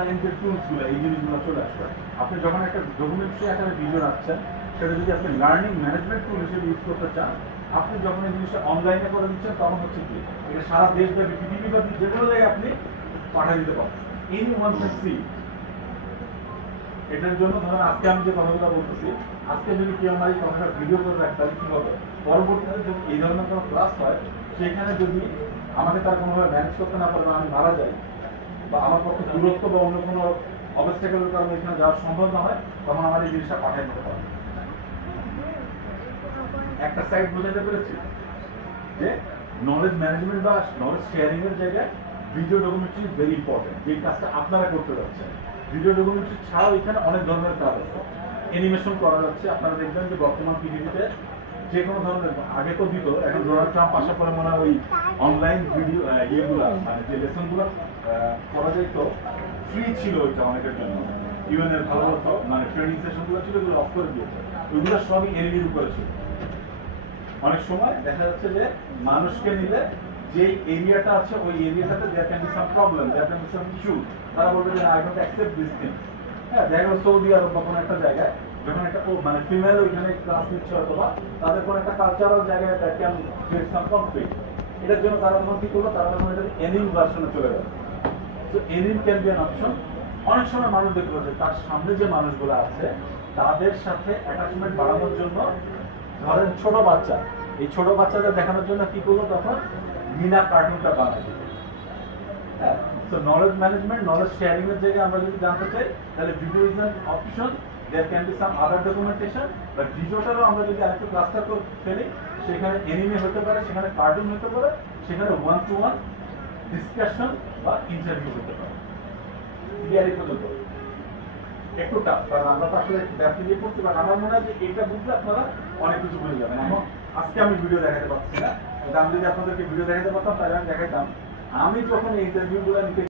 ক্লায়েন্টের টুলসগুলো এই জিনিসগুলো চলে আসবে। আপনি যখন একটা ডকুমেন্টারি আকারে ভিডিও রাখছেন, সেটা যদি আপনি লার্নিং ম্যানেজমেন্ট টুল হিসেবে ইউজ করতে চান, আপনি যখন এই জিনিসটা অনলাইনে করে দিচ্ছেন, তখন হচ্ছে কি এটা সারা দেশব্যাপী পৃথিবীব্যাপী যে কোনো জায়গায় আপনি পাঠিয়ে দিতে পারেন। Any one can see. এটার জন্য ধরেন আজকে আমি যে কথাগুলো বলতেছি, আজকে যদি কেউ আমার এই কথাটা ভিডিও করে রাখে, তাহলে কি হবে, পরবর্তীতে যদি এই ধরনের কোনো ক্লাস হয়, সেখানে যদি আমাকে তার কোনোভাবে ম্যানেজ করতে না পারে বা আমি মারা যাই, বা আমার পক্ষে দূরত্ব বা অন্য কোনো অবস্টেকেলের কারণে এখানে যাওয়া সম্ভব না হয়, তখন আমার এই জিনিসটা পাঠিয়ে দিতে পারে। একটা সাইড বোঝাতে পেরেছি যে নলেজ ম্যানেজমেন্ট বা নলেজ শেয়ারিং এর জায়গায় ভিডিও ডকুমেন্টারি ভেরি ইম্পর্টেন্ট। যে কাজটা আপনারা করতে যাচ্ছেন, ভিডিও ডকুমেন্টারি ছাড়াও এখানে অনেক ধরনের কাজ আছে। অ্যানিমেশন করা যাচ্ছে। আপনারা দেখবেন যে বর্তমান পৃথিবীতে যে কোনো ধরনের, আগে তো দিত, এখন ডোনাল্ড ট্রাম্প আসার পরে মনে হয় ওই অনলাইন ভিডিও ইয়েগুলা মানে যে লেসনগুলো করা যেত ফ্রি ছিল, ওইটা অনেকের জন্য ইউএন এর ভালো মানে ট্রেনিং সেশনগুলো ছিল, ওগুলো অফ করে দিয়েছে। ওইগুলো সবই এনএডির উপরে ছিল। অনেক সময় দেখা যাচ্ছে যে মানুষকে নিলে যে এরিয়াটা আছে ওই এরিয়াটাতে there can be some problem, there can be some issue. তারা বলবে যে I don't accept this thing. হ্যাঁ, দেখা গেল সৌদি আরব বা কোনো একটা জায়গায় যখন একটা মানে ফিমেল ওইখানে ক্লাস নিচ্ছে, অথবা তাদের কোনো একটা কালচারাল জায়গায় that can create some conflict. এটার জন্য তারা তখন কি করলো, তারা তখন এটা এনিম ভার্সনে চলে গেল। তো এনিম ক্যান বি অ্যান অপশন। অনেক সময় মানুষ দেখতে পাচ্ছে তার সামনে যে মানুষগুলো আছে তাদের সাথে অ্যাটাচমেন্ট বাড়ানোর জন্য, ধরেন ছোট বাচ্চা, এই ছোট বাচ্চাদের দেখানোর জন্য কি করলো, তখন মিনা কার্টুনটা বানাই দিল। হ্যাঁ, তো নলেজ ম্যানেজমেন্ট, নলেজ শেয়ারিং এর জায়গায় আমরা যদি জানতে চাই, তাহলে video is an option. There can be some other documentation, but ভিডিওটারও আমরা যদি আরেকটু ক্লাস্টার করে ফেলি, সেখানে এনিমে হতে পারে, সেখানে কার্টুন হতে পারে, সেখানে ওয়ান টু ওয়ান ডিসকাশন বা ইন্টারভিউ হতে পারে। ক্লিয়ারই পর্যন্ত একটু টাফ, কারণ আমরা তো আসলে ব্যাপী দিয়ে পড়তে পারি। আমার মনে হয় যে এটা বুঝলে আপনারা অনেক কিছু বুঝে যাবেন। এখন আজকে আমি ভিডিও দেখাতে পারছি না, আমি যদি আপনাদেরকে ভিডিও দেখাতে পারতাম তাহলে আমি দেখাতাম। আমি যখন এই ইন্টারভিউ গুলো নিতে